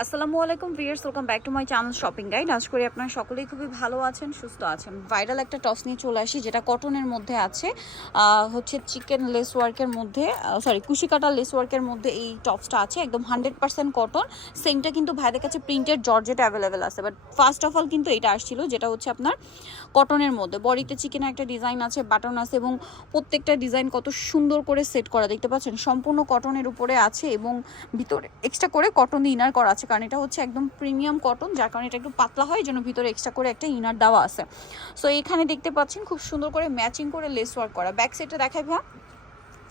আসসালামু আলাইকুম viewers welcome back to my channel shopping guide. আজ করি আপনারা সকলেই খুবই ভালো আছেন, সুস্থ আছেন। ভাইরাল একটা টস নিয়ে চলে আসি, যেটা কটনের মধ্যে আছে। হচ্ছে চিকেন লেস ওয়ার্কের মধ্যে সরি কুশি কাটা লেস ওয়ার্কের মধ্যে এই টপসটা আছে, একদম হান্ড্রেড পার্সেন্ট কটন। সেমটা কিন্তু ভাইদের কাছে প্রিন্টেড জর্জেট অ্যাভেলেবেল আছে। বাট ফার্স্ট অফ অল কিন্তু এটা আসছিল, যেটা হচ্ছে আপনার কটনের মধ্যে। বডিতে চিকেনের একটা ডিজাইন আছে বাটন আছে, এবং প্রত্যেকটা ডিজাইন কত সুন্দর করে সেট করা। দেখতে পাচ্ছেন, সম্পূর্ণ কটনের উপরে আছে, এবং ভিতরে এক্সট্রা করে কটন ইনার করা আছে। কারণ এটা হচ্ছে একদম প্রিমিয়াম কটন যার কারণে এটা একটু পাতলা হয় জন্য ভিতরে এক্সট্রা করে একটা ইনার দেওয়া আছে। সো এখানে দেখতে পাচ্ছেন খুব সুন্দর করে ম্যাচিং করে লেস ওয়ার্ক করা। ব্যাক সাইডটা দেখাই ভাইয়া।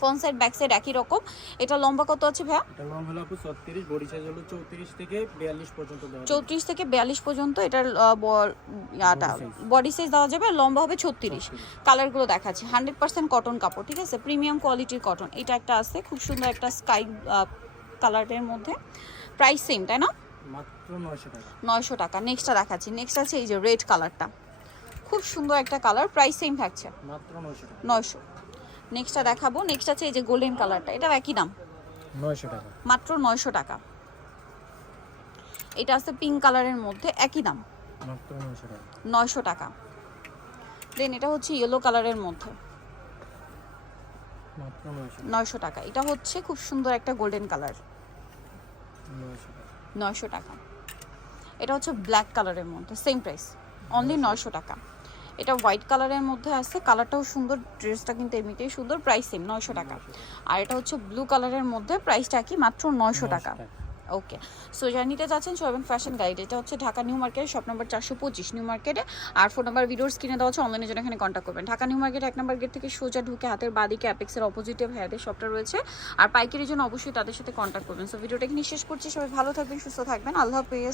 ফ্রন্ট সাইড ব্যাক সাইড একই রকম। এটা লম্বা কত আছে ভাইয়া? এটা লং হলো আপু ছত্রিশ বডি সাইজ হলো চৌত্রিশ থেকে বিয়াল্লিশ পর্যন্ত দেওয়া যাবে। চৌত্রিশ থেকে বিয়াল্লিশ পর্যন্ত এটার ইয়াটা বডি সাইজ দেওয়া যাবে আর লম্বা হবে ছত্রিশ। কালারগুলো দেখাচ্ছি। হান্ড্রেড পার্সেন্ট কটন কাপড় ঠিক আছে? প্রিমিয়াম কোয়ালিটির কটন এটা একটা আছে খুব সুন্দর একটা স্কাই কালারের মধ্যে। প্রাইস সেম তাই না? নয়শো টাকা। নেক্সটটা দেখাচ্ছি। নেক্সট আছে এই যে রেড কালারটা খুব সুন্দর একটা কালার প্রাইস সেম থাকছে। নয়শো নেক্সটটা দেখাবো। নেক্সট আছে এই যে গোল্ডেন কালারটা এটা একই দাম? নয়শো টাকা। মাত্র নয়শো টাকা। এটা আছে পিঙ্ক কালারের মধ্যে। একই দাম। নয়শো টাকা। দেন এটা হচ্ছে ইয়েলো কালারের মধ্যে। নয়শো টাকা। এটা হচ্ছে খুব সুন্দর একটা গোল্ডেন কালার নয়শো টাকা। এটা হচ্ছে ব্ল্যাক কালারের মধ্যে সেম প্রাইস অনলি নয়শো টাকা। এটা হোয়াইট কালারের মধ্যে আছে কালারটাও সুন্দর ড্রেসটা কিন্তু এমনিতেই সুন্দর প্রাইস সেম নয়শো টাকা। আর এটা হচ্ছে ব্লু কালারের মধ্যে প্রাইসটা কি মাত্র নয়শো টাকা। ওকে সো যারা নিতে চাচ্ছেন সোয়াবিন ফ্যাশন গাইড এটা হচ্ছে Dhaka New Market shop number চারশো পঁচিশ নিউ মার্কেটে। আর ফোন নাম্বার ভিডিওর স্ক্রিনে দেওয়া হচ্ছে অনলাইনে জন্য এখানে কন্ট্যাক্ট করবেন। ঢাকা নিউ মার্কেট এক নম্বর গেট থেকে সোজা ঢুকে হাতের বাদিকে অ্যাপেক্সের অপোজিটে ভাইয়াদের শপটা রয়েছে। আর পাইকারির জন্য অবশ্যই তাদের সাথে কন্ট্যাক্ট করবেন। সো ভিডিওটা এখানে শেষ করছি। সবাই ভালো থাকবেন, সুস্থ থাকবেন। আল্লাহ হাফেজ।